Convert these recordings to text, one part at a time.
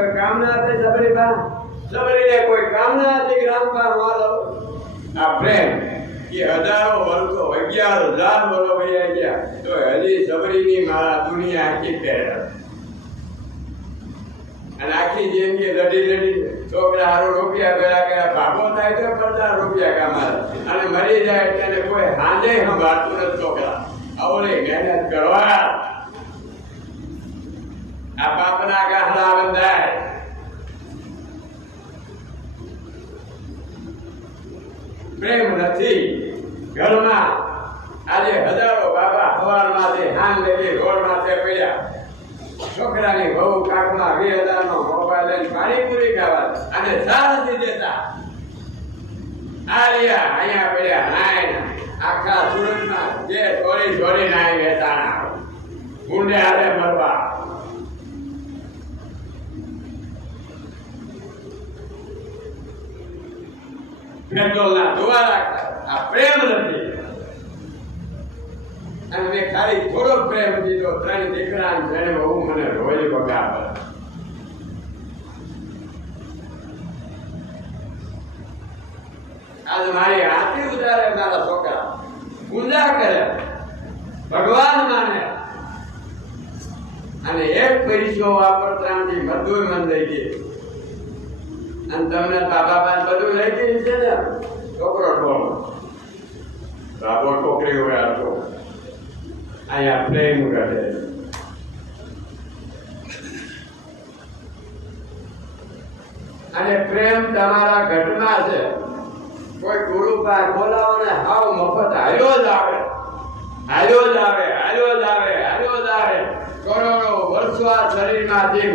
કોઈ કામ ના હતી સબરીબા, સબરીને કોઈ કામ ના હતી ગ્રામમાં મારો આ પ્રેમ કે હજારો વર્ષો 11,000 વર્ષો વહી ગયા તો હજી સબરીની મારા દુનિયા આખી પહેરા અને આખી જિંદગી લડી છોકરા હારું રૂપિયા ભેગા કર્યા, ભાગો થાય તો 50 રૂપિયા કમાય અને મરી જાય તેને કોઈ હાજે સંભાળતું નથી. છોકરા આવડે મહેનત કરવા આ બાપના ગાહડા બંધાય. પ્રેમ નથી ઘરમાં. આજે હજારો બાબા સવારમાંથી હાન લઈ રોડ માથે પડ્યા, છોકરાની બહુ કાકમાં 20,000 નો મોબાઈલ લઈને પાણીપુરી ખાવા અને ચા નથી દેતા. આલિયા અહીંયા પડ્યા નાય આખા સુરતમાં જે થોડી નાય વેચાણા ગુંડે હારે મરવા. પેટ્રોલના ધુવારા આ પ્રેમ નથી. અને મેં ખાલી થોડો પ્રેમ દીધો 3 દીકરા જેને બહુ મને રોજ બગાડે. આજ મારી હાથી ઉતારે મારા છોકરા પૂજા કરે, ભગવાન માને અને એક પૈસો વાપરતાથી બધું મન દઈ દે. અને તમને બાબા બધું લઈ ગઈ છે ને, છોકરો ઢોળ બાબો છોકરી હોય આ તો અહીંયા પ્રેમ કરે. અને પ્રેમ તમારા ઘટમાં છે. કોઈ ગુરુ પાસે બોલાવો ને હાવ મફત હાલ્યો જ આવે, હાલ્યો જ આવે, હાલ્યો જ આવે, હાલ્યો જ આવે. કરોડો વર્ષો આ શરીરમાંથી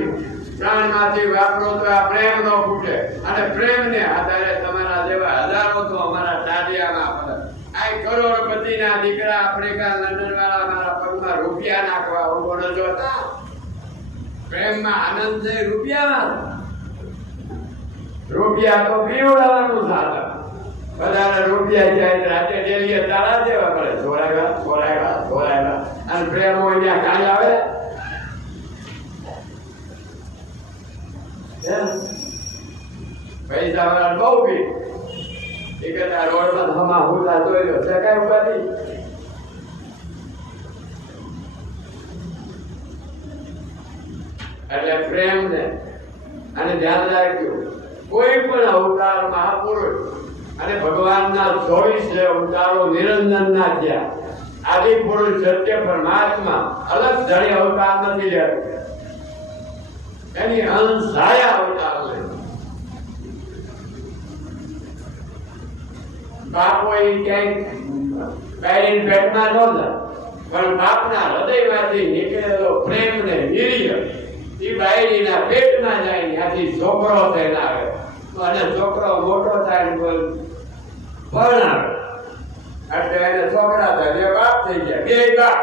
પ્રાણમાંથી વાપરો તો આ પ્રેમ નો ફૂટે. અને પ્રેમને આધારે તમારા જેવા હજારો તો અમારા ટાઢિયામાં પડે. આ કરોડપતિના દીકરા આફ્રિકા લંડન વાળા મારા પગમાં રૂપિયા નાખવા ઉભો ન જોતા. પ્રેમમાં આનંદ છે રૂપિયામાં. રૂપિયા તો પીવડાવવાનું સાધન. વધારે રૂપિયા જાય રાતે ડેલીએ તાળા દેવા પડે. છોરાવ્યા અને પ્રેમ હોય ત્યાં કાંઈ આવે. પૈસા વાળા બહુ બી એક રોડમાં હમા હુલા જોઈ છે કઈ ઉપાધિ. એટલે પ્રેમ ને અને ધ્યાન રાખજો કોઈ પણ અવતાર મહાપુરુષ અને ભગવાનના 24 અવતારો નિરંજન ના થયા. આદિ પુરુષ સત્ય પરમાત્મા અલગ ધણી અવતાર નથી લેતો. એની અંશ છાયા અવતાર લે. બાપો એ ક્યાંય બાયરી પેટમાં નહોતા, પણ બાપના હૃદયમાંથી નીકળેલો પ્રેમ ને વીર્ય એ બાયરીના પેટમાં જાય ત્યાંથી છોકરો થઈને આવે. અને છોકરો મોટો થાય પરણાવે એટલે એને છોકરા થાય, બાપ થઈ ગયા, બે બાપ.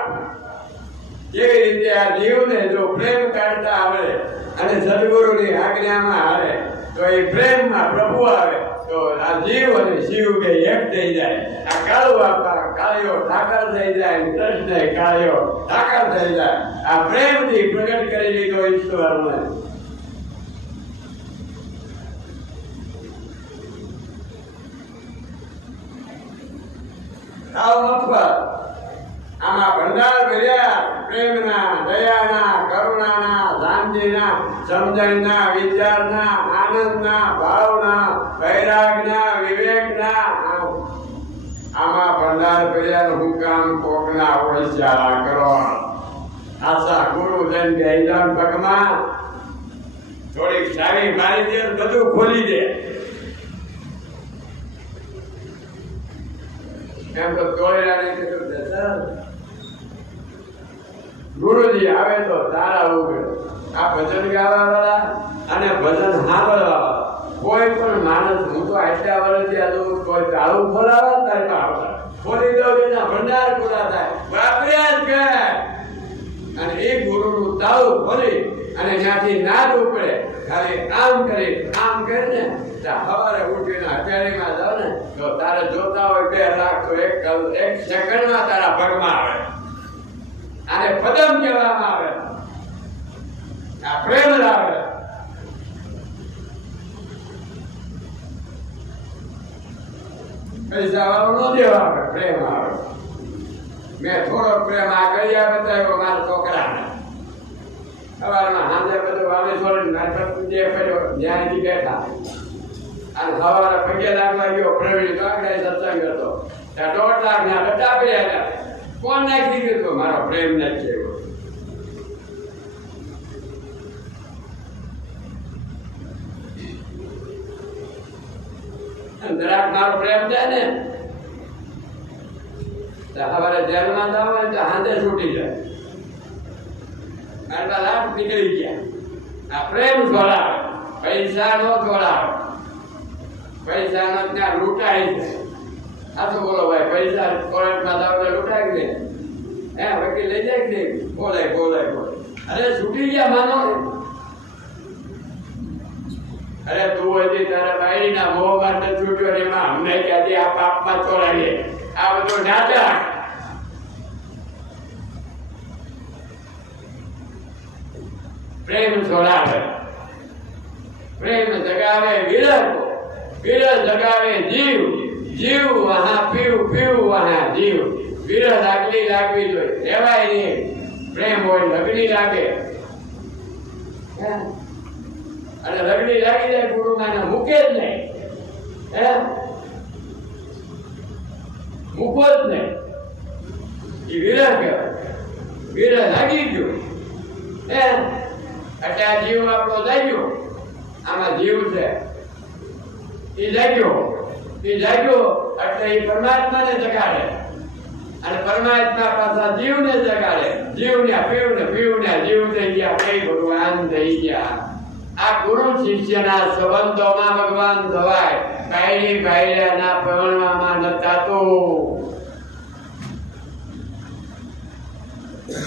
કેવી રીતે આ જીવને જો પ્રેમ કાઢતા આવડે અને સદગુરુની આજ્ઞામાં હારે તો એ પ્રેમમાં પ્રભુ આવે તો આ જીવ અને શિવ બે એક થઈ જાય. આ કાળુ બાપા કાળિયો ઠાકર થઈ જાય, કૃષ્ણ કાળિયો ઠાકર થઈ જાય. આ પ્રેમથી પ્રગટ કરી લીધો ઈશ્વરને. આમાં ભંડાર ભર્યા પ્રેમના, દયાના, કરુણાના, શાંતિના, સમજણના, વિચારના, આનંદના, ભાવના, વૈરાગના, વિવેકના. આમાં ભંડાર ભર્યા હું કામ કોકના ઓળખ્યા કરો. આશા ગુરુ જન ગઈલામ પગમાં થોડીક સારી મારી દે, બધું ખોલી દે. એમ તો તોડ્યા કીધું છે સર ગુરુજી આવે તો તારા ઉગે. આ ભજન ગાવા વાળા અને ભજન સાંભળવા વાળા કોઈ પણ માણસ, હું તો આટલા વર્ષથી આજુ કોઈ ચાલુ ખોલાવા તારે આવતા ખોલી દો એના ભંડાર ખોલા થાય વાપર્યા જ કે. અને એ ગુરુનું તાળું ખોલી અને ત્યાંથી નાદ ઉપડે. ખાલી આમ કરીને સવારે ઉઠીને હજારીમાં જાવ ને તો તારે જોતા હોય 2 લાખ તો એક સેકન્ડમાં તારા પગમાં આવે. આને પદમ કહેવામાં આવે. આ પ્રેમ લાવે. પૈસા વાળો ન દેવા આવે, પ્રેમ આવે. મેં થોડો પ્રેમ આ કર્યા બતાવ્યો મારા છોકરાને. સવારમાં સાંજે બધું વામે છોડીને નાટક જે કર્યો જ્યાંથી બેઠા અને સવારે પગે લાગવા ગયો પ્રવીણ કાકડે સત્સંગ હતો ત્યાં 1.5 લાખ ના બધા પડ્યા. કોણ નાખી ગયું તો મારો પ્રેમ નથી એવો. જરાક મારો પ્રેમ છે ને સવારે જેલમાં જાવ હોય તો હાથે છૂટી જાય. આટલા લાખ નીકળી ગયા. આ પ્રેમ છોડાવે, પૈસા નો છોડાવે. પૈસા નો ત્યાં લૂંટાઈ જાય. આ તો બોલો ભાઈ, પૈસા કોર્ટમાં જાવ તો લૂંટાય ને વકીલ લઈ જાય કે બોલાય. અરે છૂટી ગયા માનો. અરે તું હજી તારા બાયડીના મોહમાં ન છૂટ્યો ને એમાં અમને ક્યાંથી આ પાપમાં છોડાવીએ. આ બધું નાટક. પ્રેમ છોડાવે, પ્રેમ જગાવે વિરહ, વિરહ જગાવે જીવ, જીવ વહા પીવ, પીવ વહા જીવ. વિરહ લાગવી જોઈએ, રહેવાય નહીં. પ્રેમ હોય લગડી લાગે અને લગડી લાગી જાય ગુરુ માને મૂકે જ નહીં. મૂકો જ નહીં. એ વિરહ કહેવાય. વિરહ લાગી ગયો એટલે આ જીવ આપણો જાગ્યો. આમાં જીવ છે એ જાગ્યો એટલે એ પરમાત્માને જગાડે અને પરમાત્મા પાછા જીવને જગાડે. જીવને પીવને જીવ થઈ ગયા, કઈ ભગવાન થઈ ગયા. આ ગુરુ શિષ્યના સંબંધોમાં ભગવાન થવાય. બાયડી બાયડાના પરણવામાં નતા તો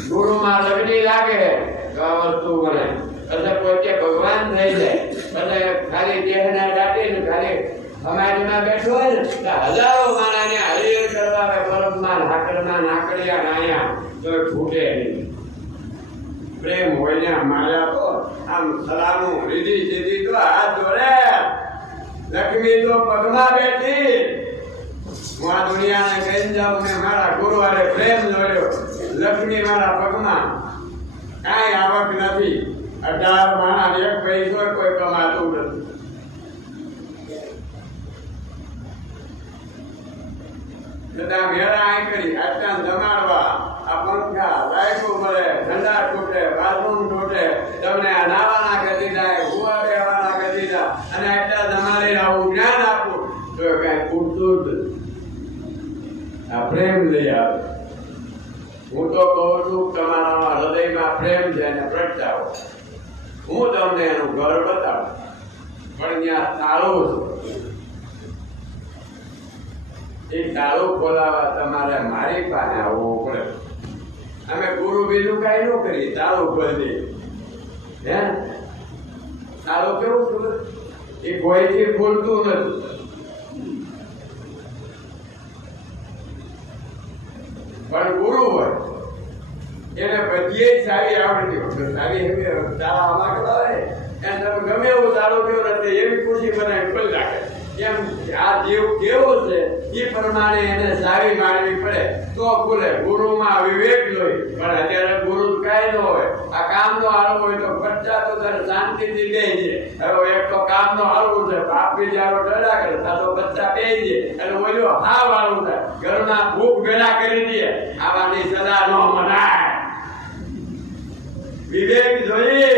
ગુરુમાં લગડી લાગે તો આ વસ્તુ બને. એટલે પોતે ભગવાન થઈ જાય. એટલે ખાલી દેહના દાટીને ખાલી સમાજમાં બેઠો હોય ને તો હજારો માણાને હરિહર કરવા આવે. પરમમાં નાકડિયા નાયા તો છૂટે નહીં. પ્રેમ હોય ને માર્યા તો આમ સલામું રીધી સીધી તો હાથ જોડે. લક્ષ્મી તો પગમાં બેઠી. હું આ દુનિયાને કહી જાઉં ને મારા ગુરુ હારે પ્રેમ જોડ્યો. લક્ષ્મી મારા પગમાં. કાંઈ આવક નથી. 18 માણસ એક પૈસો કોઈ કમાતું નથી. બધા મેળા આઈ કરી આટલા જમાડવા. આ પંખા લાઈટો મળે, ઠંડા છૂટે, બાથરૂમ છૂટે, તમને આ નાવાના કરી દીધા, હુવા બેવાના કરી દીધા અને આટલા જમાડીને આવું જ્ઞાન આપું તો કઈ પૂરતું જ. આ પ્રેમ લઈ આવે. હું તો કહું છું તમારા હૃદયમાં પ્રેમ છે એને પ્રગટાવો. હું તમને એનું ઘર બતાવું પણ ત્યાં તાળું છે. એ તાળું ખોલાવા તમારે મારી પાસે આવવું પડે. અમે ગુરુ બીજું કઈ ન કરીએ, તાળું ખોલી દઈએ. તાળું કેવું ખુલે? એ કોઈથી ખુલતું નથી. પણ ગુરુ હોય એને બધી સારી આવડતી હોય. સારી તાળા ખોલાવે એને તમે ગમે એવું તાળું કેવો નથી એવી ખુશી બનાવી ખોલી રાખે. કેમ આ જીવ કેવો છે એ પ્રમાણે એને સારી માનવી પડે તો ખુલે. ગુરુમાં વિવેક જોઈએ પણ અત્યારે ગુરુ કઈ ન હોય. આ કામ નો હાલવું હોય તો બચ્ચા તો તારે શાંતિથી બે છે. હવે એક તો કામ નો હાલવું છે, બાપ બીજારો ડરા કરે તો બચ્ચા બે છે એટલે ઓલો હા વાળું થાય. ઘરમાં ભૂખ ભેળા કરી દે. આવાની સદા ન મનાય. વિવેક જોઈએ.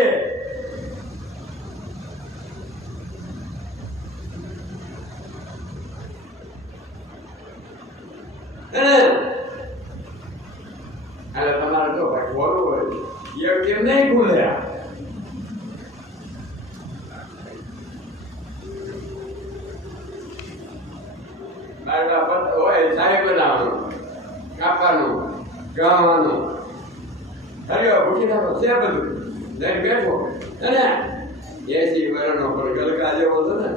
અને તમારે જો ભાઈ બોલવું હોય એ કેમ નહીં ખુલે. હોય સાહેબ બનાવવાનું, કાપવાનું, ગાવાનું, હરિયો ભૂખી નાખો છે બધું લઈને બેઠો. અને 80 વર્ષનો પણ ગલકા જેવો હતો ને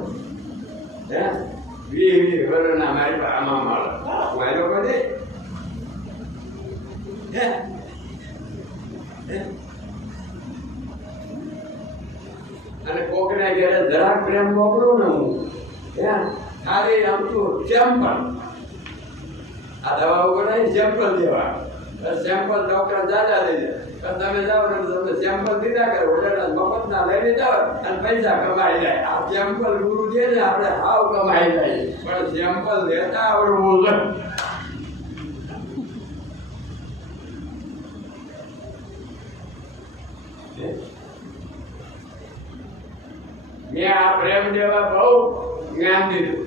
20 વર્ષના મારી પાસે આમાં માળો માર્યો પછી અને કોકને ઘેરે જરાક પ્રેમ મોકલું ને હું ખાલી રમતું ચેમ્પલ આ દવા ઉપર સેમ્પલ દેવા, સેમ્પલ ડોક્ટર દાદા લઈ જાય, તમે જાઓ ને તમે સેમ્પલ દીધા કરો, મફત ના લઈને જાઓ અને પૈસા કમાઈ જાય. આ સેમ્પલ ગુરુ છે ને આપણે હાવ કમાઈ જાય, પણ સેમ્પલ લેતા આવડવું જોઈએ. મેં આ પ્રેમ દેવા બહુ જ્ઞાન દીધું.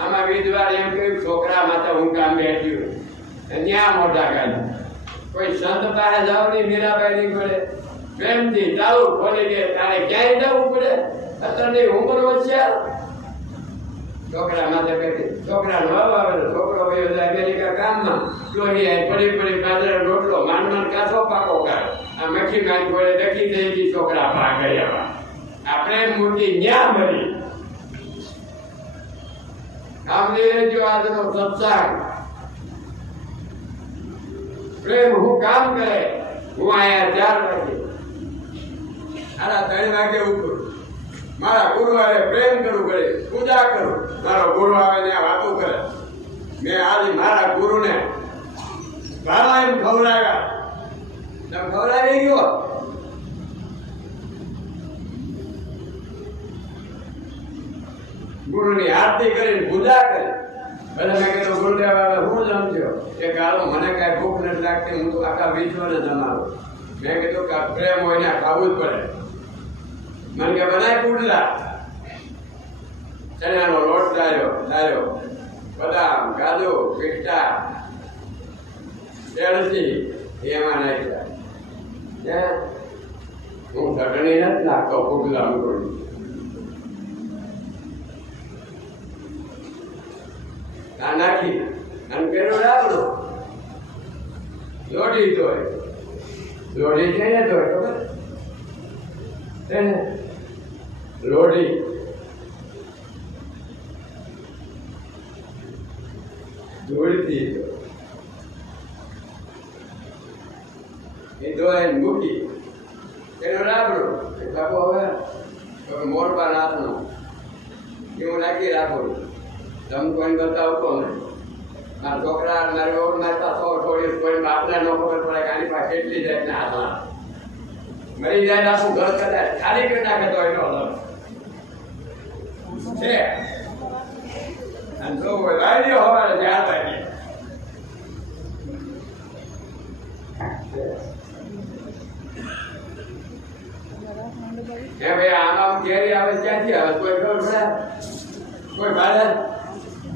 આમાં વિધવા એમ કહ્યું છોકરા માટે હું કામ બેઠ્યું ત્યાં મોટા કાઢ્યા. કોઈ સંત પાસે જાવ નહીં, મીરાબાઈ નહીં પડે, પ્રેમથી ચાલુ ખોલી દે. તારે ક્યાંય જવું પડે? અત્યારની ઉંમર હોશિયાર છોકરા માટે બેઠી. છોકરા ન આવે છોકરો વયો જાય અમેરિકા કામમાં, લોહી આવી પડી પડી બાજરા રોટલો માંડ કાચો પાકો કાઢ. આ મઠી મારી પડે ડકી થઈ ગઈ, છોકરા પા ગયા. આ પ્રેમ મૂર્તિ ન્યા મળી. સાંભળી લેજો આજનો સત્સંગ. પ્રેમ હું કામ કરે? હું આયા 4 વાગે, આના 3 વાગે ઉઠું. મારા ગુરુ આવે પ્રેમ કરવું પડે, પૂજા કરું. મારો ગુરુ આવે ને વાતો કરે. મેં આજે મારા ગુરુને ભાડા એમ ખવડાવ્યા. તમે ખવડાવી ગયો? ગુરુની આરતી કરીને પૂજા કરી. એટલે મેં કીધું ગુરુદેવ હવે હું જમજો કે ગાળો મને કાંઈ ભૂખ નથી લાગતી, હું તો આખા વિશ્વને જમાડું. મેં કીધું કે પ્રેમ હોય ને ખાવું જ પડે. મને કે બનાય પુડલા, ચણાનો લોટ ડાળ્યો, બદામ, કાજુ, પિસ્તા, એલચી એમાં નાખ્યા. હું ચટણી નથી નાખતો પુડલા મૂકું. આ નાખી અને પેલું રાવડો લોઢી ધોય. લોઢી છે ને ધોય ખબર છે ને? લોઢી ધોળીથી એ ધોય મૂકી એનો રાબડો કાપો. હવે મોરબા નાથનો એવું નાખી રાખું. તમે કોઈને બતાવતો નહીં. મારા છોકરા મારી ઓર મારી પાસે થોડી કોઈ બાપને ન ખબર પડે કે આની પાસે કેટલી જાય ને હાથમાં મરી જાય. આખું ઘર કદાચ ખાલી કરી નાખે તો એનો છે. અને જો વાયરીઓ હવારે 4 વાગે ભાઈ આમાં કેરી આવે ક્યાંથી આવે કોઈ ખબર પડે? કોઈ બાળક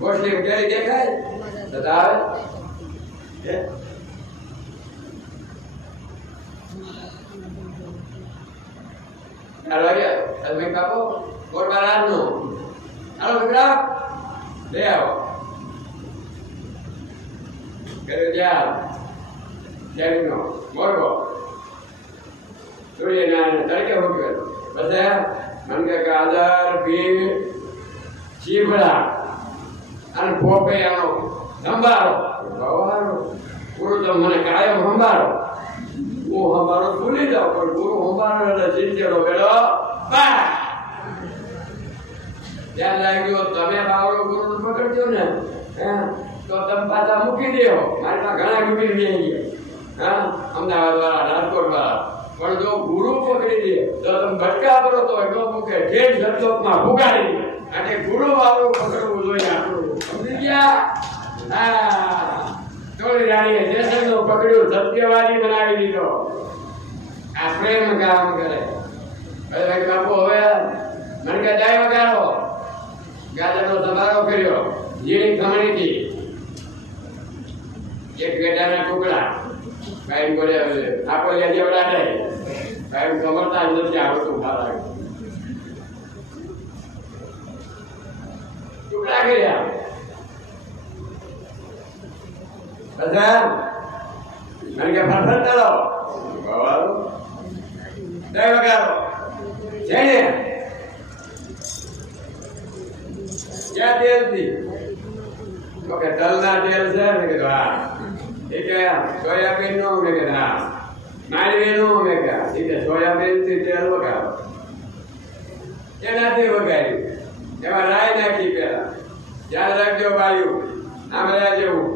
ગોઠલી કેરી દેખાય તો આવે. તમે કાપો ગોળબા રાતનું. હાલો દીકરા લઈ આવો. કર્યો જ્યાં શેરીનો મોરબો સૂર્યનારાયણ તડકે ઉઠ્યો. બધા મને કે ગાજર, બીટ, ચીભડા અને પોપૈયાનો સંભારો. ગુરુ તો મને કાયમ સંભારો. હું સંભારો ભૂલી જાઉં, પણ ગુરુ સંભારો એટલે ચીંચેલો વેળો ધ્યાન લાગ્યો. તમે બાવળો ગુરુ પકડજો ને તો તમે પાછા મૂકી દેવો. મારી પાસે ઘણા ડૂબી ગયા. હા, અમદાવાદ વાળા, રાજકોટ વાળા. પણ જો ગુરુ પકડી દે તો તમે ભટકા કરો તો એટલો મૂકે ઠેઠ જતલોકમાં ભૂગાડી દે. અને ગુરુ વાળું પકડવું જોઈએ આપણું. સમજી ગયા? હા, થોડી રાણીએ જેસલનો પકડ્યું, સત્યવાદી બનાવી દીધો. આ પ્રેમ કામ કરે. ભાઈ બાપુ હવે મને કે જાય વગાડો. ગાજરનો સંભારો કર્યો, ઝીણી ખમણીથી એક ગેટાના ટુકડા. ભાઈ બોલે આપો જેવડા નહીં. ભાઈ સમજતા જ નથી આવડતું. ભાડા ટુકડા કર્યા. બધા મને કે ફરફર ચાલો જય વગાડો. જઈને ક્યાં તેલથી? તો કે તલના તેલ છે. મેં કીધું હા. એ કે સોયાબીન નું? મેં કીધું હા. માલવી નું? મેં કહ્યું એ કે સોયાબીન થી તેલ વગાડો. એનાથી વગાડ્યું. એમાં રાય નાખી પેલા. યાદ રાખજો બાયું આમ રહ્યા જેવું.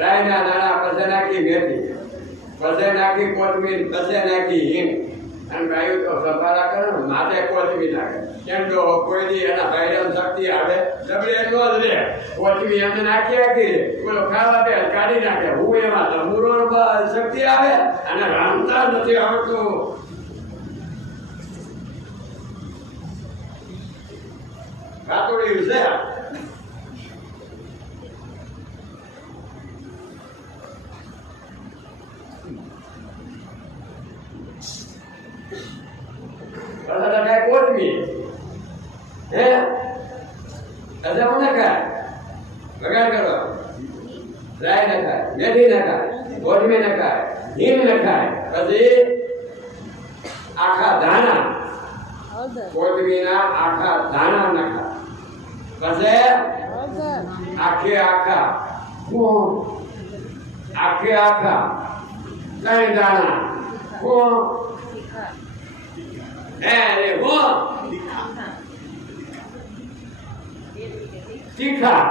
રાયના દાણા પછી નાખી મેથી, પછી નાખી કોથમીર, પછી નાખી હિંગ. અને ગાયું તો સફારા કરે ને માથે કોથમીર નાખે. કેમ તો કોઈ દી એના ભાઈરામ શક્તિ આવે ડબડે નો જ રે. કોથમીર એમને નાખી રાખી બોલો ખાવા દે કાઢી નાખે. હું એમાં તંબુરો શક્તિ આવે અને રામતા નથી આવડતું. કાતોડી છે કોથમીર હે અજા હું નખાય વગાડ કરો. રાય નખાય, મેથી નખાય, કોથમીર નખાય, હિંગ નખાય, પછી આખા દાણા કોથમીરના આખા દાણા નખાય, પછી આખા ત્રણ દાણા તીખા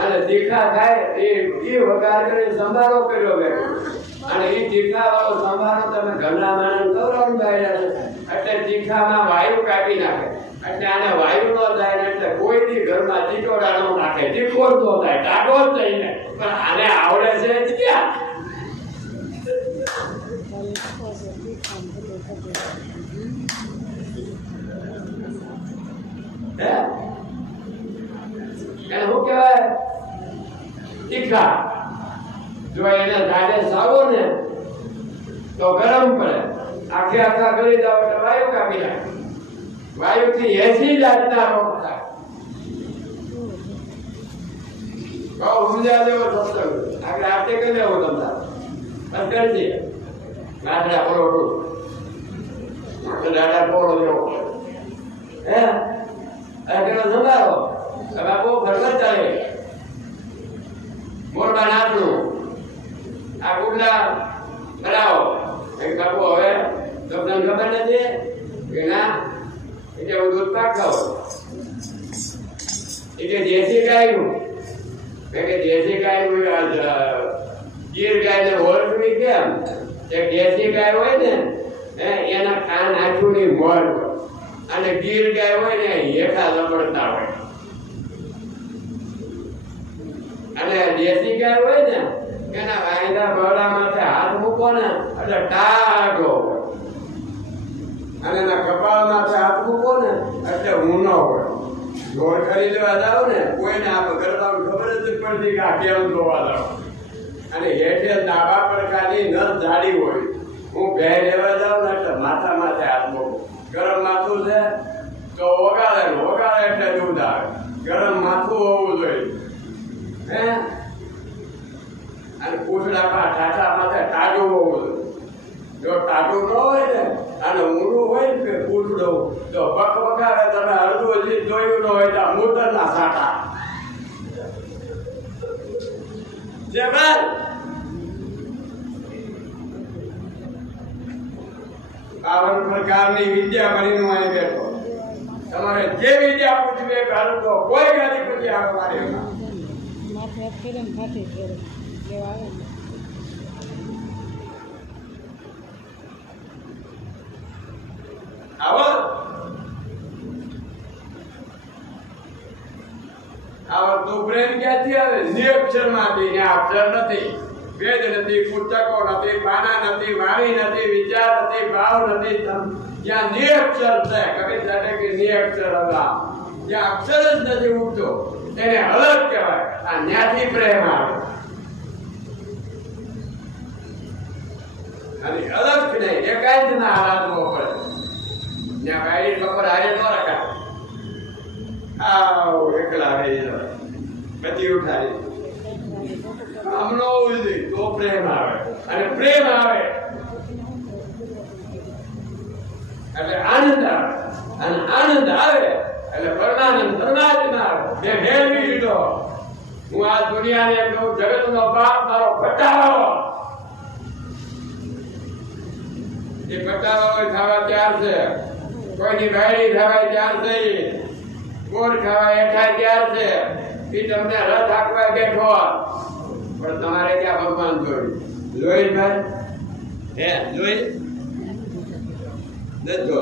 અને તીખા થાય એ વઘાર કરી સંભારો કર્યો બે. અને એ તીખા વાળો સંભારો તમે ઘરના માણસ ગૌરવ બહાર એટલે તીખામાં વાયુ કાઢી નાખે. એટલે આને વાયુ નો થાય એટલે કોઈ દી ઘરમાં તીખોડા નો નાખે. તીખો જ નો થાય, ટાઢો જ થઈને. પણ આને આવડે છે ક્યાં? એને શું કહેવાય? તીખા. જો એને દાડે સાવો ને તો ગરમ પડે. આખા કરી દો એટલે વાયુ કાપી નાખે. વાયુથી 80 જાતના રોગ થાય. બહુ સમજ્યા જેવો સત્સંગ. આગળ આતે કરી લેવો તમારે બસ કરજે. ગાંઠડા પરોઠું દાડા પોળો જેવો હે આગળ સંભાળો. હવે બહુ ફરવા ચાલે. મોરબા નાથનું આ ગુબલા બનાવો એ કાપો. હવે તમને ખબર નથી કે ના એટલે હું દૂધ પાક ખાઉં એટલે દેશી ગાયનું દેશી ગાયનું ગીર ગાયને ઓળખવી કેમ? દેશી ગાય હોય ને એના કાન આંખોની મોર હોય અને ગીર ગાય હોય ને હેઠા લપડતા હોય. અને દેશી ગાય હોય ને એના વાયદા બરડા માથે હાથ મૂકો ને એટલે ટાઢો હોય. અને એના કપાળ માથે હાથ મૂકો ને એટલે ઊનો હોય. ઢોર ખરીદવા જાવ ને કોઈને આપણે ગરબામાં ખબર જ પડતી કે આ કેમ જોવા જાવ. અને હેઠે ડાબા પડખાની નસ જાડી હોય. હું ભે લેવા જાઉં ને એટલે માથા માથે હાથ મૂકું. ગરમ માથું છે તો ઓગાળે એટલે દૂધ આવે. ગરમ માથું હોવું જોઈએ હે. અને પૂછડા ટાટા માથે ટાઢું હોવું જોઈએ. જો ટાઢું ન હોય ને અને ઊંડું હોય ને પૂછડું તો પગ વગાડે તમે અડધું હજી જોયું ન હોય તો મોટરના સાટા જે ભાઈ 52 પ્રકારની વિદ્યા બનીને અહીં બેઠો. તમારે જે વિદ્યા પૂછવી એ કાઢો તો કોઈ ગાડી પૂછી આવે મારી માથે ફેરે ખાતી ફેરે લેવા આવે. આવો તો પ્રેમ ક્યાંથી આવે? નિરક્ષર માંથી. અક્ષર નથી, વેદ નથી, પુસ્તકો નથી, પાના નથી, વાણી નથી, વિચાર નથી, ભાવ નથી. જ્યાં નિરક્ષર છે કવિ સાથે કે નિરક્ષર હતા જ્યાં અક્ષર જ નથી ઉઠતો તેને અલગ કહેવાય. આ ન્યાથી પ્રેમ આવે. અને અલગ નહીં એકાંત ના હાલાતમાં પડે. જ્યાં ગાડી ખબર હારે ન રખાય. આવ એકલા રહી જાય બધી ઉઠાડી હમણો ઉલજી તો પ્રેમ આવે. અને પ્રેમ આવે એટલે આનંદ આવે. અને આનંદ આવે એટલે પરમાનંદ પરમાત્મા આવે. મેં મેળવી લીધો. હું આ દુનિયાને એમ કહું જગતનો બાપ મારો પટાવો. એ પટાવો ખાવા તૈયાર છે. કોઈની ભાઈડી ખાવા તૈયાર છે. ગોળ ખાવા એઠા તૈયાર છે. એ તમને રથ આંકવા બેઠો પણ તમારે ક્યાં ભગવાન જોઈ ભાઈ હે જોઈ નથી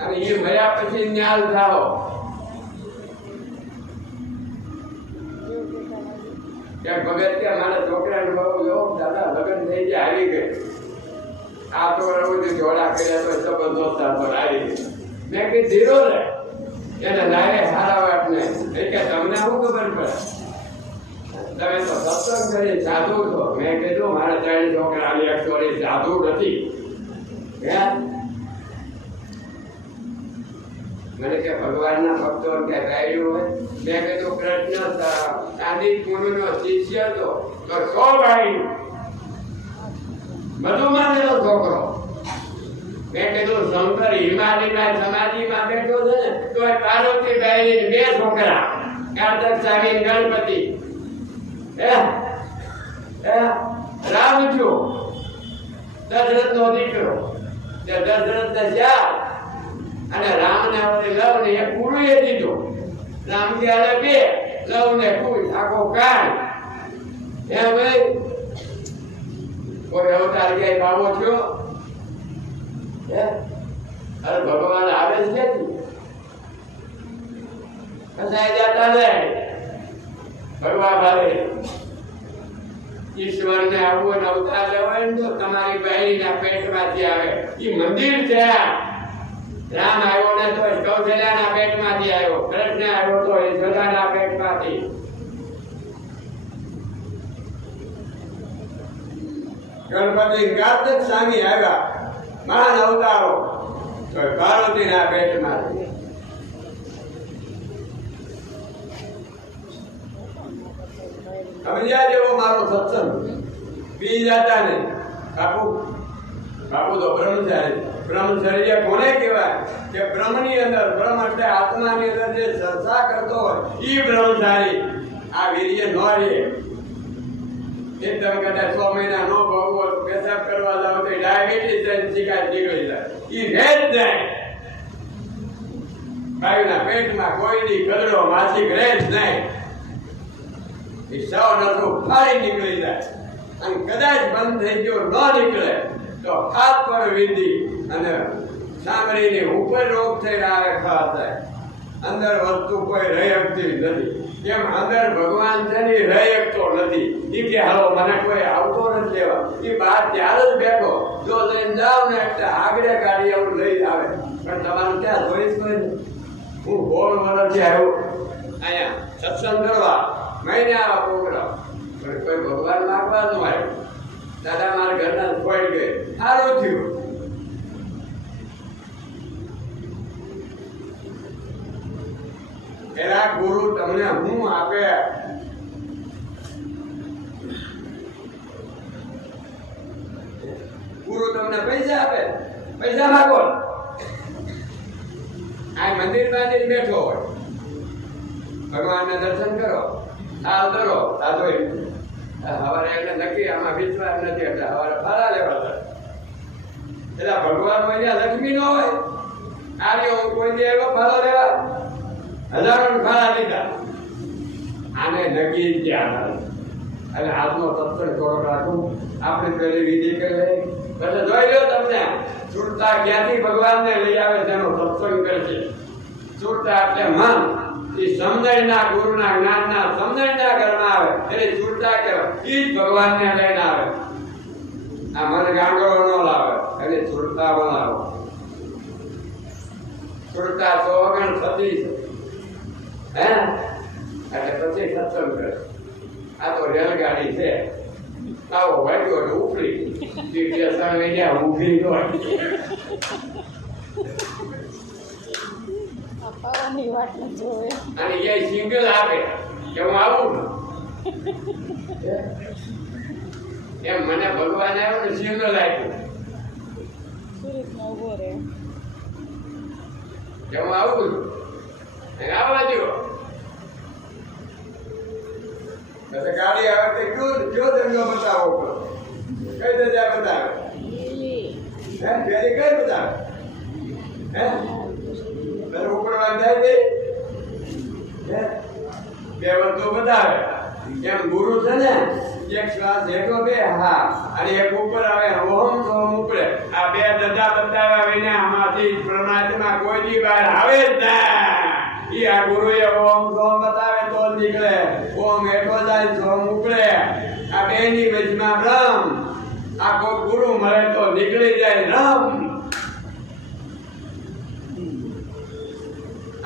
અને એ મર્યા પછી ન્યાલ થાવ ક્યાંક ભગત કે મારા છોકરાને બહુ જો દાદા લગ્ન થઈ ગયા આવી ગઈ આ તો રોજ જોડા કર્યા તો સંબંધો થતો આવી ગઈ મેં કઈ ધીરો રે એને લાગે સારા વાત ને કે તમને શું ખબર પડે તમે તો સત્સંગ કરી સાધુ છો મેં કીધું મારા 3 છોકરા એકચુઅલી સાધુ નથી મને કે ભગવાનના ભક્તો કે ગાયું હોય મેં કીધું કૃષ્ણ ચાંદી મુનિનો શિષ્ય તો 100 ભાઈ બધું માનેલો છોકરો મેં કીધું શંકર હિમાલયના સમાધિમાં બેઠો છે ને તો પાર્વતી બાઈ 2 છોકરા કાર્તક સ્વામી ગણપતિ રામજો દશરથ નો દીકરો દશરથ ને 4 અને રામ ને લવ ને એક કુળુએ દીધો રામ કે 2 લવ ને કુળ આખો કાળ ભાઈ કોઈ અવતાર ક્યાંય પાવો છો અરે ભગવાન આવે છે કસાય જતા ને ભગવાન આવે ઈશ્વર ને આવું ને અવતાર લેવાય ને તો તમારી બહેનના પેટમાંથી આવે એ મંદિર છે રામ આવ્યો ને તો કૌશલ્યાના પેટમાંથી આવ્યો કૃષ્ણ આવ્યો તો યશોદાના પેટમાંથી ગણપતિ કાર્તિક સ્વામી આવ્યા મહાન અવતારો તો પાર્વતીના પેટમાંથી સમજ્યા જેવો મારો સત્સંગ પી જતા ને બાપુ તો બ્રહ્મચર્ય કોને કહેવાય કે બ્રહ્મની અંદર બ્રહ્મ એટલે આત્માની અંદર જે ચર્ચા કરતો હોય ઈ બ્રહ્મચારી આ વીર્ય ન રહે એકદમ કદાચ 100 મહિના નો ભોગવો પેશાબ કરવા જાવ તો ડાયાબિટીસ શિકાયત નીકળી જાય ઈ રહે જ નહીં ભાઈના પેટમાં કોઈની ગદડો માસિક રહે જ નહીં એ સૌ નતું ફાડી નીકળી જાય અને કદાચ બંધ થઈ ગયો ન નીકળે તો હાથ પર વિધિ અને સાંભળીની ઉપર રોગ થઈ આવે ખાતા અંદર વસ્તુ કોઈ રહી શકતી નથી કેમ અંદર ભગવાન છે ને રહી શકતો નથી એ કે હાલો મને કોઈ આવતો નથી લેવા એ બહાર ત્યારે જ બેઠો જો લઈને જાવ ને એટલે આગળ ગાડી આવું લઈ આવે પણ તમારું ત્યાં જોઈશ કોઈ હું 16 વર્ષથી આવ્યો અહીંયા સત્સંગ કરવા મહિને આવા પ્રોગ્રામ પણ કોઈ ભગવાન માગવા ન આવ્યો દાદા મારા ઘરના કોઈ ગયે સારું થયું એના ગુરુ તમને હું આપે ગુરુ તમને પૈસા આપે પૈસા માંગો આ મંદિર બાંધીને બેઠો હોય ભગવાનના દર્શન કરો હાલ કરો સાધો હવારે એટલે નક્કી આમાં વિશ્વાસ નથી એટલે હવારે ફાળા લેવા એટલે ભગવાન હોય લક્ષ્મી નો હોય આર્યો કોઈ દે એવો ફાળો લેવા હજારો ફાળા લીધા આને નક્કી ક્યાં અને આજનો સત્સંગ થોડો રાખું આપણે પેલી વિધિ કરે પછી જોઈ લો તમને છૂટતા ક્યાંથી ભગવાનને લઈ આવે તેનો સત્સંગ કરશે છૂટતા એટલે મન એ સમજણના ગુરુના જ્ઞાનના સમજણના ઘરમાં આવે એટલે છૂટતા કહેવાય એ જ ભગવાનને લઈને આવે આ મન ગાંગડો ન લાવે એટલે છૂટતા બનાવો છૂટતા 100 થતી હે એટલે પછી સત્સંગ કરે આ તો રેલગાડી છે આવો વાગ્યો એટલે ઉપડી સ્ટેશન લઈ ગયા ઊભી હોય અને એ સિંગલ આપે કે હું આવું એમ મને ભગવાન આવ્યો ને સિંગલ આપ્યું કે હું આવું આવવા દો ગાડી આવે તો કયો ધંધો બતાવો કઈ ધજા બતાવે હે ફેરી કઈ બતાવે હે ઉપર વાંધાય દે બે વસ્તુ બતાવે. એમ ગુરુ છે ને એક શ્વાસ હેઠો બે હા અને એક ઉપર આવે ઓમ સોમ ઉપડે. આ બે ધજા બતાવ્યા વિના આમાંથી પરમાત્મા કોઈ દી બહાર આવે જ ના. ઈ આ ગુરુએ ઓમ સોમ બતાવે તો જ નીકળે. ઓમ હેઠો જાય સોમ ઉપડે. આ બે ની વચમાં બ્રહ્મ. આ કોઈ ગુરુ મળે તો નીકળી જાય રમ.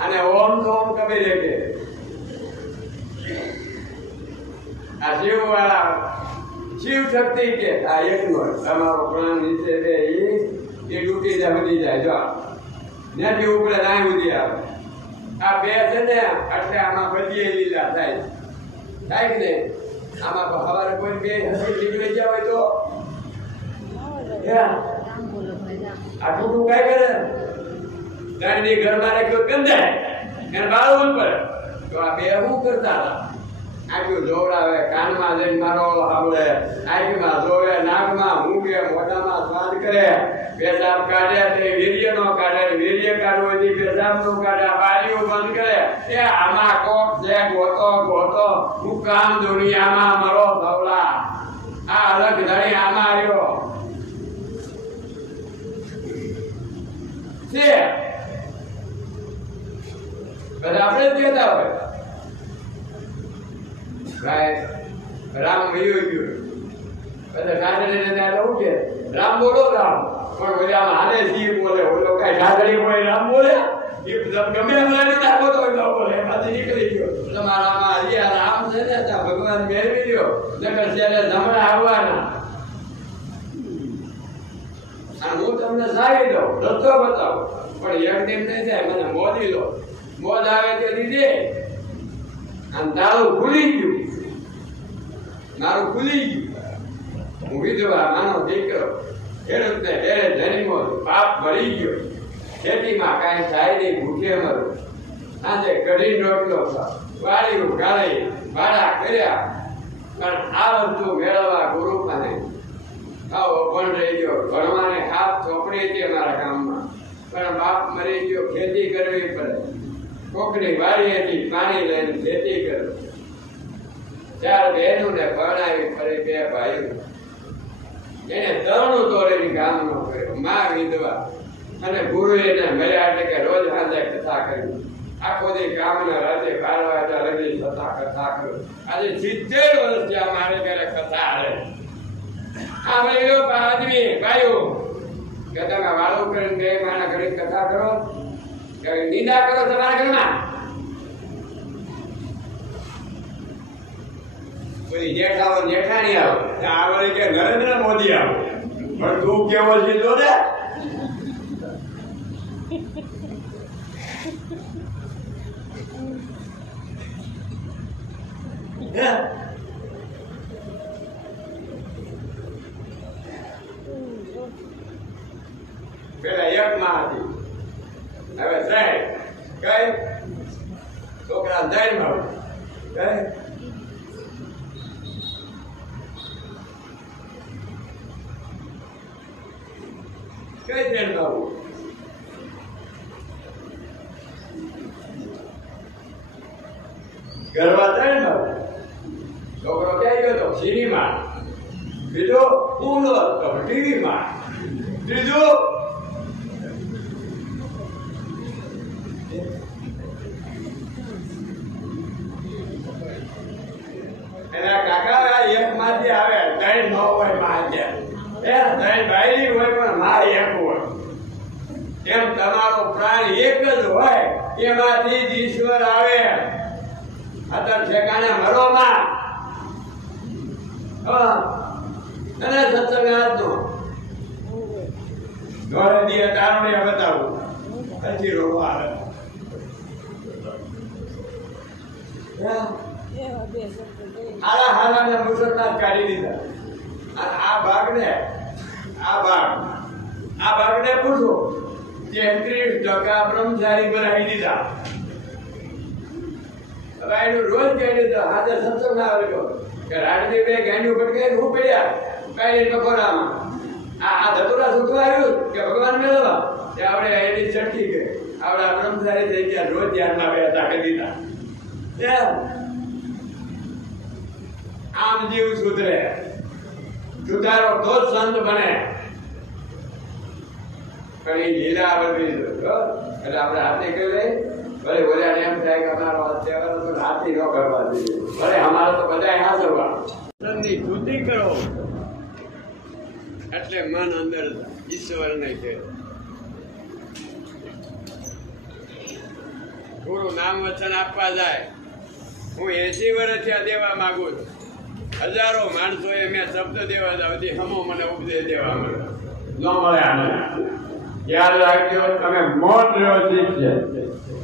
અને ઓમ સોમ કબી દેખે આ શિવ વાળા શિવ શક્તિ કે આ એકનો તમારો પ્રાણ નીચે બે એ તૂટી જાય બની જાય. જો ત્યાંથી ઉપડે નાય ઉધી આવે. આ બે છે ને એટલે આમાં બધી લીલા થાય થાય કે ને આમાં સવારે કોઈ બે હસી નીકળી ગયા હોય તો આ ટૂંકું કઈ કરે ગાડી ઘરમાં રાખ્યો ગંધાય એને બાળવું જ પડે. તો આ બે શું કરતા હતા આંખ્યું જોવડાવે કાનમાં જઈને મારો સાંભળે આંખમાં જોવે નાકમાં ઊંઘે મોઢામાં સ્વાદ કરે પેશાબ કાઢે તે વીર્ય નો કાઢે વીર્ય કાઢવો હોય પેશાબ નું કાઢે બારીઓ બંધ કરે એ આમાં કોક છે ગોતો ગોતો હું કામ દુનિયામાં મરો સવલા આ અલગ ધણી આમાં આવ્યો છે. આપણે જ કહેતા હોય રામ વયો ગયો બધા કાંદડે ત્યાં શું છે રામ બોલો રામ પણ ઓલામાં હાલે સિંહ બોલે ઓલો કઈ ઢાકડી બોલે રામ બોલે એ ગમે એમ લાગે નાખો તો ન બોલે એમાંથી નીકળી ગયો. તમારામાં હજી આ રામ છે ને ત્યાં ભગવાન મેળવી ગયો નકર ત્યારે જમણા આવવાના. અને હું તમને સારી દઉં રસ્તો બતાવું પણ એકદમ નહીં થાય મને મોદી લો મોજ આવે તે લીધે આમ તારું ખુલી ગયું મારું ખુલી ગયું. હું વિધવા માનો દીકરો ખેડૂતને ઘેરે જન્મો પાપ ભરી ગયો ખેતીમાં કાંઈ થાય નહીં ભૂખે મરું સાંજે કઢી રોટલો વાળ્યું ગાળી ભાડા કર્યા પણ આ વસ્તુ મેળવવા ગુરુ પાસે આવો પણ રહી ગયો ભણવાને ખાસ ચોપડી હતી મારા ગામમાં પણ બાપ મરી ગયો ખેતી કરવી પડે કોકની વાડી હતી પાણી લઈને ખેતી કરું. 4 બહેનોને ભણાવી ફરી 2 ભાઈઓ એને તરણું તોડીને ગામનો કર્યો માં વિધવા અને ગુરુએ એને મળ્યા એટલે કે રોજ સાંજે કથા કરી આખો દી કામના રાતે 12 વાગ્યા લગી કથા કરું. આજે 70 વર્ષ થયા મારે ઘરે કથા હાલે. આ ભાઈઓ આદમી ભાઈઓ કે તમે વાળું કરીને બે મારા ઘરે કથા કરો કે નિંદા કરો તમારા ઘરમાં. કોઈ જેઠાવો જેઠાણી આવો આવડે કે નરેન્દ્ર મોદી આવો પણ તું કેવો છે તો ને પેલા 1 માં હતી હવે 3 કઈ છોકરા 3 માં કઈ કઈ 3 માં ગરબા 3 માં છોકરો ક્યાં ગયો તો સિનેમા બીજો ઊંડો તો ટીવીમાં ત્રીજો એના કાકા 1 માંથી આવે 3 ન હોય માં એ 3 ભાઈ હોય પણ માં 1 હોય. એમ તમારો પ્રાણ એક જ હોય એમાંથી જ ઈશ્વર આવે. અત્યારે ઠેકાણે મરો માં અને સત્સંગ આજનો ઘરે દીએ તારણે બતાવું પછી રોગો આવે. હારા મુસલમાન કાઢી દીધા. અને આ ભાગને પૂછો 33% બ્રહ્મચારી બનાવી દીધા. હવે એનું રોજ કહી દીધો આજે સત્સંગ આવે કે રાડજી બે ગાંડિયું પટકાઈ હું પડ્યા કઈ પકોડામાં આ ધતુરા સુખવા આવ્યું કે ભગવાન મેળવવા તે આપણે એની ચટકી ગઈ આપણા બ્રહ્મચારી થઈ ગયા રોજ ધ્યાનમાં બે હતા કરી દીધા. આમ જીવ સુધરે, સુધારો તો જ સંત બને. પણ એ લીલા બધી એટલે આપણે હાથી કરી લઈએ. ભલે ઓલા એમ થાય કે અમારો તહેવાર તો હાથી ન કરવા જોઈએ, ભલે અમારે તો બધા હાથવા ની શુદ્ધિ કરો એટલે મન અંદર ઈશ્વર ને છે. ગુરુ નામ વચન આપવા જાય. હું 80 વર્ષથી આ દેવા માંગુ છું. હજારો માણસોએ મેં શબ્દ દેવા જાવ હમો મને ઉપદેશ દેવા મળે ન મળે. આને યાદ રાખજો, તમે મૌન રહ્યો ઠીક છે.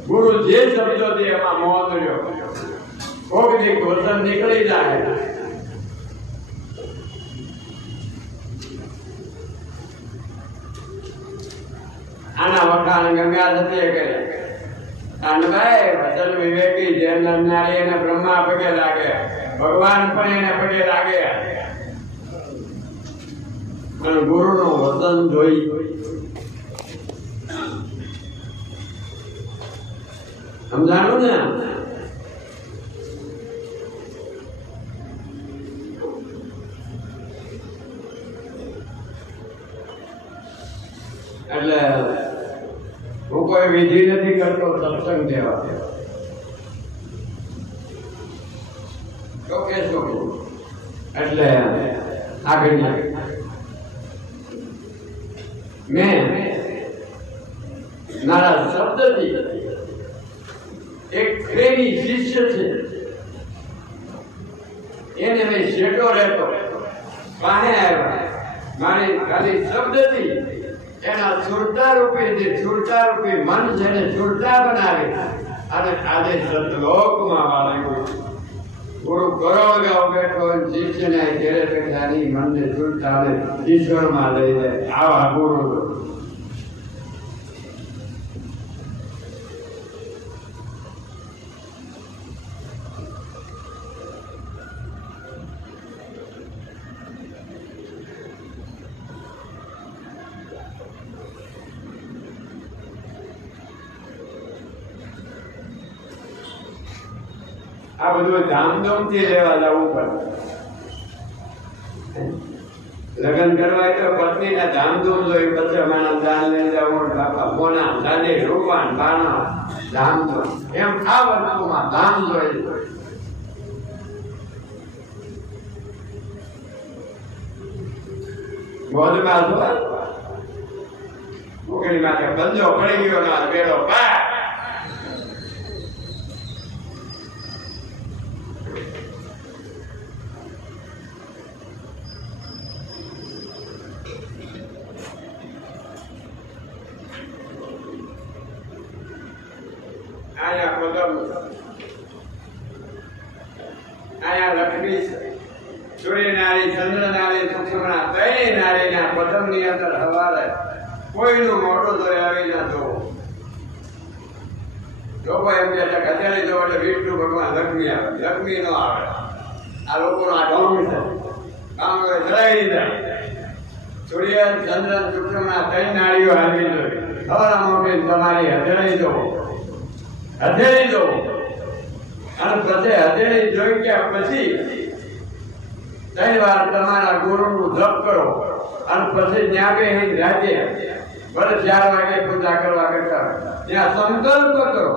ગુરુ જે શબ્દો દે એમાં મૌન રહ્યો. કોક ની વચન નીકળી જાય. આના વખાણ ગંગા સત્ય કરે. કાનભાઈ વચન વિવેકી જેમ લડનારી એને બ્રહ્મા પગે લાગે, ભગવાન પણ એને પગે લાગે. અને ગુરુ નું વચન જોઈ સમજાણું ને. એટલે હું કોઈ વિધિ નથી કરતો સત્સંગ દેવા. એટલે આગળ મેં મારા શબ્દથી એક પ્રેમી શિષ્ય છે એને મેં શેટો રહેતો પાસે આવ્યા. મારી ખાલી શબ્દથી એના સુરતા રૂપે જે સુરતા રૂપે મન છે એને સુરતા બનાવે અને આજે સતલોકમાં વાળ્યું. ગુરુ કરોડ ગાવ બેઠો શિષ્યને ઘેરે બેઠાની મનને સુરતા ઈશ્વરમાં લઈ જાય. આવા ગુરુ આ બધું ધામધૂમ થી લેવા જવું પડે. લગ્ન કરવા તો પત્ની ને ધામધૂમ જોઈ, પછી મારા દાન લઈ જવું, બાપા મોના દાદી રૂપાન બાણા ધામધૂમ એમ આ વસ્તુમાં ધામ જોઈ. ગોદમાં ઉકેલી માટે બંધો પડી ગયો ના બેડો પા. આયા લક્ષ્મી સૂર્ય નારી ચંદ્ર નારી સુષમણા ત્રણેય નારીના પદમ ની અંદર હવારે કોઈનું મોટું તો આવી ના જોવો. લોકો એમ કે અત્યારે જો એટલે વિષ્ણુ ભગવાન લક્ષ્મી આવે, લક્ષ્મી નો આવે. આ લોકોનો આ ઢોંગ છે. કામ ચડાવી દીધા. સૂર્ય ચંદ્ર સુષમણા ત્રણ નારીઓ આવી જોઈએ. હવારા મોટી તમારી હથેળી જોવો, હથેળી જોવો. અને પછી હથેળી જોઈ ગયા પછી 3 વાર તમારા ગુરુનું જપ કરો અને પછી ત્યાં બેસી રાજે ભલે 4 વાગે પૂજા કરવા કરતા ત્યાં સંકલ્પ કરો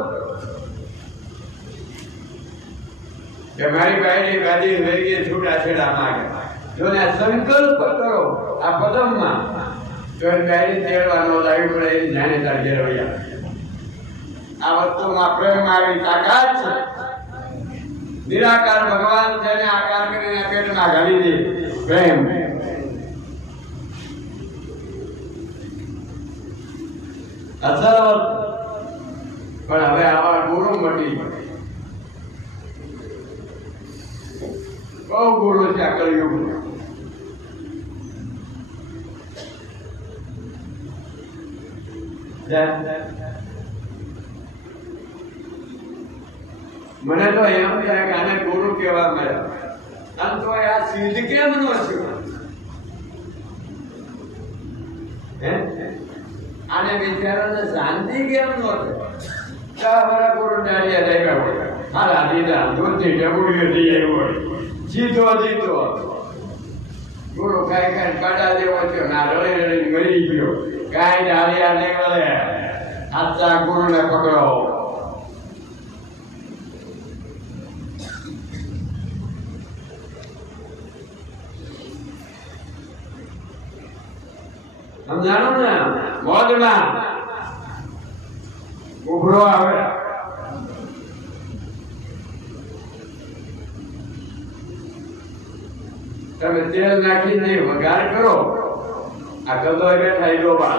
કે મારી બાઈની ગાદી લઈ છૂટાછેડા માંગે. જો ને સંકલ્પ કરો આ પદમમાં તો ગાડી તેડવાનો લાવી પડે એની જાણે તાર ઘેર વયા. આ વસ્તુમાં પ્રેમ આવી તાકાત છે. નિરાકાર ભગવાન છે ને આકાર કરીને પેટમાં ઘાલી દે પ્રેમ. અસર પણ હવે આવા ગુરુ મટી બહુ ગુરુ છે આ કલયુગ. મને તો એમ થાય કે આને ગુરુ કહેવા મળ્યા. આમ તો આ સિદ્ધ કેમ નો છે? આને બિચારાને શાંતિ કેમ નો છે? 10 વર્ષ ગુરુ ડાળિયા લાગ્યા હોય મારા દીદા દૂધની ડબુડીઓ થઈ આવ્યો જીતો ગુરુ કાંઈ કાઢા દેવો છે ના રડી મરી ગયો કાંઈ ડાળિયા નહીં મળે આચા ગુરુને પકડો સમજાણો ને મોજમાં ઉભરો આવે તમે તેલ નાખીને વઘાર કરો આ ગલો બેઠા એ ડોબા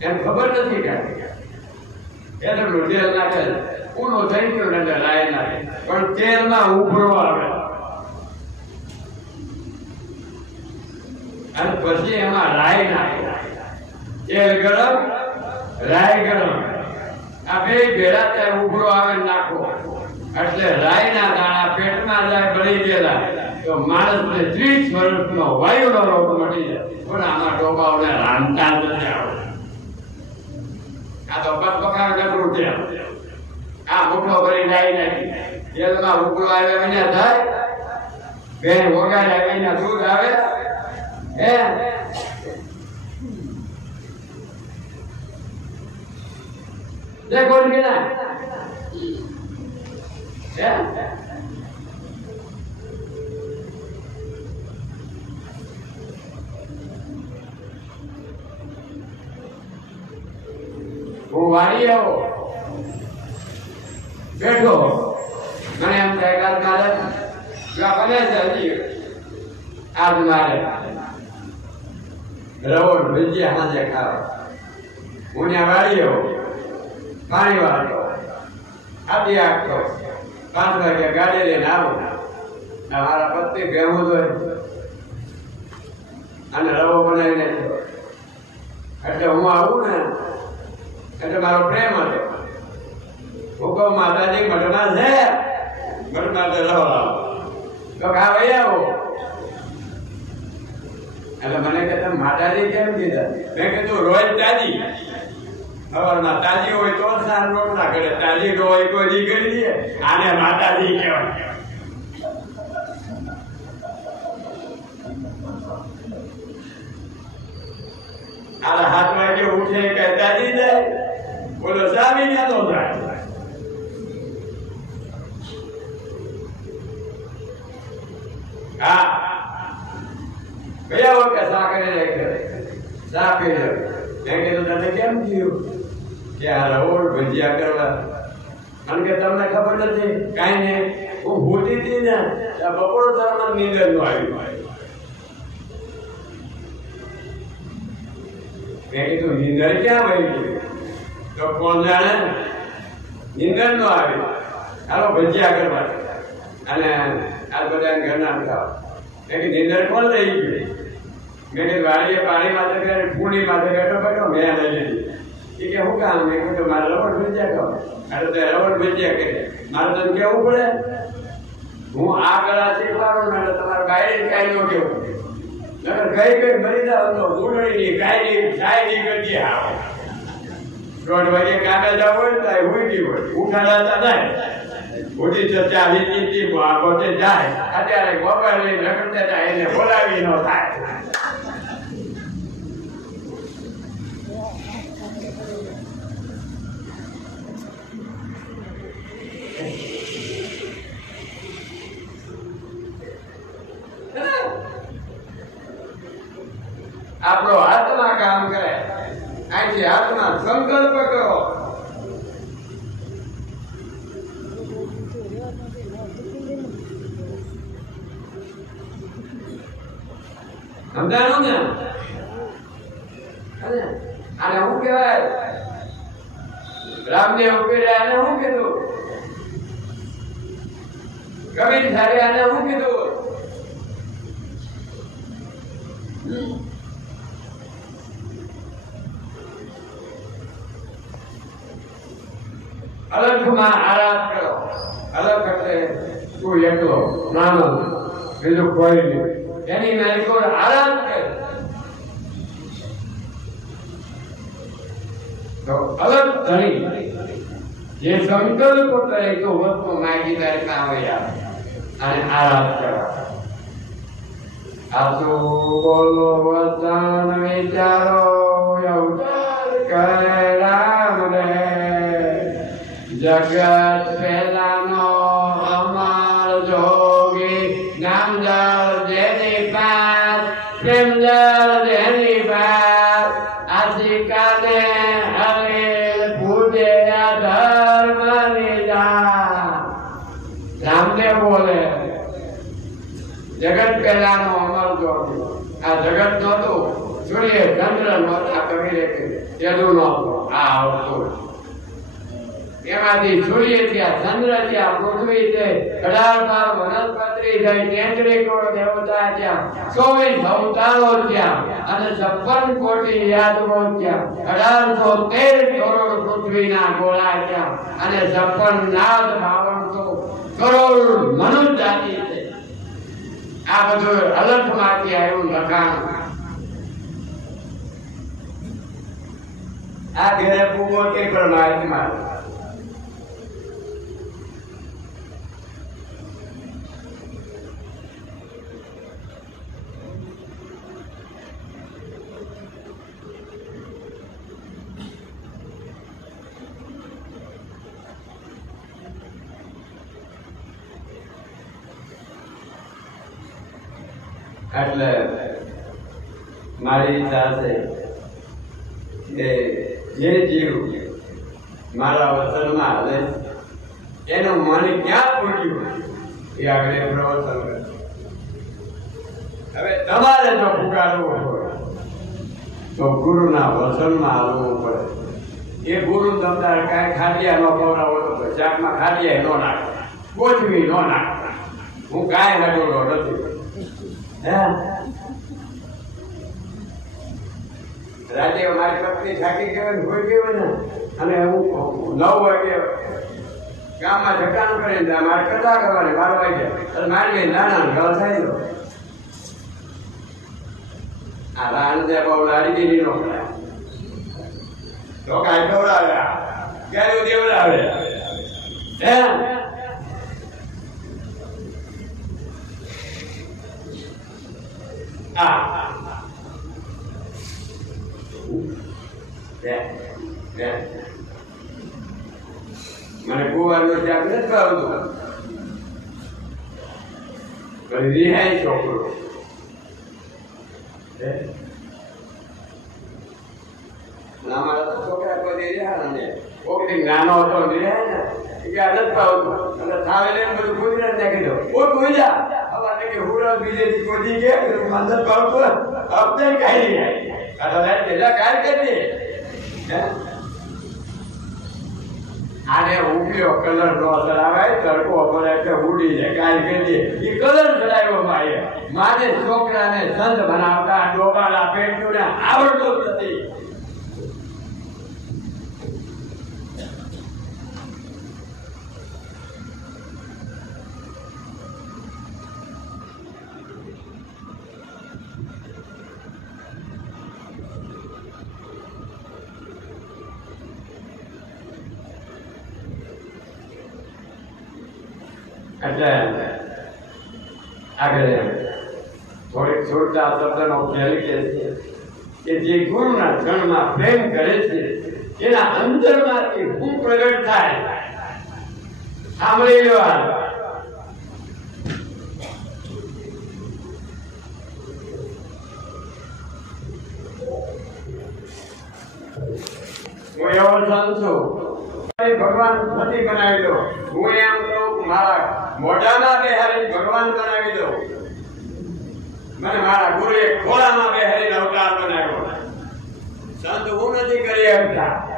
એમ ખબર નથી કાંઈ એટલું તેલ નાખે ઊનો થઈ ગયો ને રાય નાખે પણ તેલમાં ઉભરો આવે અને પછી એમાં રાય નાખે તેલ ગરમ રાય ગરમ આ બે ભેળા ત્યાં ઉભરો આવે નાખો એટલે રાયના દાણા પેટમાં જાય બળી ગયેલા તો માણસને 30 વર્ષનો વાયુનો રોગ મટી જાય પણ આમાં ડોબાઓને રાંધતા નથી આવડે આ તો પકપકાવ નકરું છે આ મુઠ્ઠો ભરી રાઈ નાખી તેલમાં ઉભરો આવ્યા વિના થાય બેન વગાડ્યા વિના દૂધ આવે હે કોણ કે ના હું વાળી આવો બેઠો મને એમ થાય મારે બને છે હજી આજ મારે રવડ ભજીયા સાંજે ખાવા હું ત્યાં વાળી આવો પાણી વાળતો આપી આપતો 5 વાગે ગાડી લઈને આવો મારા પત્ની ભેગું તો અને રવો બનાવીને એટલે હું આવું ને એટલે મારો પ્રેમ હતો હુકમ માતાજી મઠમાં છે મઠમાં રવો તો કા ભાઈ આવો એટલે મને કે તમે માતાજી કેમ કીધા મેં કીધું રોજ તાજી સવારમાં તાજી હોય તો સાર રોટ ના કરે તાજી નો હોય કોઈ દી કરી દે આને માતાજી કહેવાય આ 7 વાગે ઉઠે કે તાજી જાય બોલો સામી ના તો જાય હા ગયા વખતે સા કરે સા પી લે મેં કીધું તને કેમ થયું કે આ રવોડ ભજીયા કરવા કારણ કે તમને ખબર નથી કાંઈ નહીં હું ભૂતી હતી ને બપોર દરમિયાન નીંદર નો આવ્યું મેં કીધું નીંદર ક્યાં વહી ગઈ તો કોણ જાણે નીંદર નો આવી હાલો ભજીયા કરવા અને આ બધા ઘરના ખાવા મેં કીધું નીંદર કોણ લઈ ગઈ મેં કીધું વાડીએ પાણી માથે પૂણી માથે બેઠો મેં લઈ લીધી કે શું કામ મેં કીધું મારે રવડ ભજીયા ખાવ અરે તો રવડ ભજીયા કરે મારે તને કેવું પડે હું આ કળા શીખવાડું ને એટલે તમારે બાયરી કાંઈ નો કેવું નકર ગઈ મરી જાવ તો ઉડળીની ગાયની સાયની ગતિ આવે 1:30 વાગે કામે જાવ હોય ને તો હુઈ ગઈ હોય ઉઠાડાતા નહીં ઉઠી તો ત્યાં વીતી પોતે જાય અત્યારે મોબાઈલ લઈને રખડતા જાય એને બોલાવી ન થાય આપણો આત્મા કામ કરે અહીંથી આત્મા સંકલ્પ કરો સમજાણું ને આને શું કહેવાય રામદેવ ઉભેરા આને શું કીધું કબીર સાહેબે આને શું કીધું અલગમાં આરાધ કરો અલગ એટલે તું એકલો નાનો બીજું કોઈ નહીં એની માલિકો આરાધ કરે તો અલગ ધણી જે સંકલ્પ કરે તો વસ્તુ માગી તારે કામ આવે અને આરામ કરવા આસુ બોલો વચન વિચારો અવતાર કરે રામ રે જગત પેલાનો અમર જોગી નામ જળ જેની પાસ પ્રેમ જળ જેની પાસ આશિકાને હરે પૂજે ધર્મ નિજા રામદેવ બોલે જગત પેલાનો અમર જોગી આ જગત નહોતું સૂર્ય ચંદ્ર નહોતા કવિએ તેલું નહોતું આ આવતું એમાંથી સૂર્ય ત્યાં ચંદ્ર ત્યાં પૃથ્વી છે 18 વનસ્પતિ થઈ તેત્રી કરોડ દેવતા ત્યાં 24 અવતારો ત્યાં અને 56 કોટી યાદવો ત્યાં 1813 કરોડ પૃથ્વીના ગોળા ત્યાં અને 56 નાદ 52 કરોડ મનુષ્ય જાતિ છે આ બધું અલગમાંથી આવ્યું લખાણ આ ઘરે પૂગો કે પરમાત્મા એટલે મારી ઈચ્છા છે કે જે જીવ મારા વચનમાં હાલે એનું મન ક્યાં પૂર્યું એ આગળ પ્રવચન કરે હવે તમારે જો પુકારવું હોય તો ગુરુના વચનમાં હાલવું પડે એ ગુરુ તમારે કાંઈ ખાડિયા ન ખવડાવો તો શાકમાં ખાડિયા ન નાખે કોથમી ન નાખે હું કાંઈ હટોલો નથી રાતે મારી પત્ની થાકી ગયો હોય ગયો ને અને હું 9 વાગે ગામમાં ઠકાણું કરીને મારે કથા કરવાની 12 વાગે મારી નાના ગળ થાય આ રાંધે બહુ લાડી દીધી નો તો કાંઈ ખવડાવ્યા ક્યારે દેવડાવે મને કુવાનું શાક નથી ભાવતું રિહાય છોકરો અમારા છોકરા કોઈ રિહાય ને કોકડી નાનો હતો રિહાય ને કે આ નથી ભાવતું અને થાવે લઈને બધું ગુજરાત નાખી દો કોઈ પૂજા હવે કે હુરા બીજેથી કોઈ કે મંદર ભાવતું અબદે કાઈ આ તો પેલા કાઈ કરી આને ઉપયોગ કલર નો ચડાવાય તડકો પડે કે ઉડી જાય કાઈ કરી એ કલર ચડાવ્યો માએ માને છોકરાને સંત બનાવતા ડોબાલા પેટનું ને આવડતું નથી એટલે આગળ થોડીક છોડતા શબ્દનો ખ્યાલ કે છે કે જે ગુરુના જન્મમાં પ્રેમ કરે છે એના અંદરમાંથી હું પ્રગટ થાય સાંભળી લેવા હું એવો સંત છું ભગવાન નથી બનાવી દો હું એમ કહું મારા મોઢામાં બેહારી ભગવાન બનાવી દો મને મારા ગુરુએ ખોળામાં બેહારી અવતાર બનાવ્યો સંત હું નથી કરી શકતા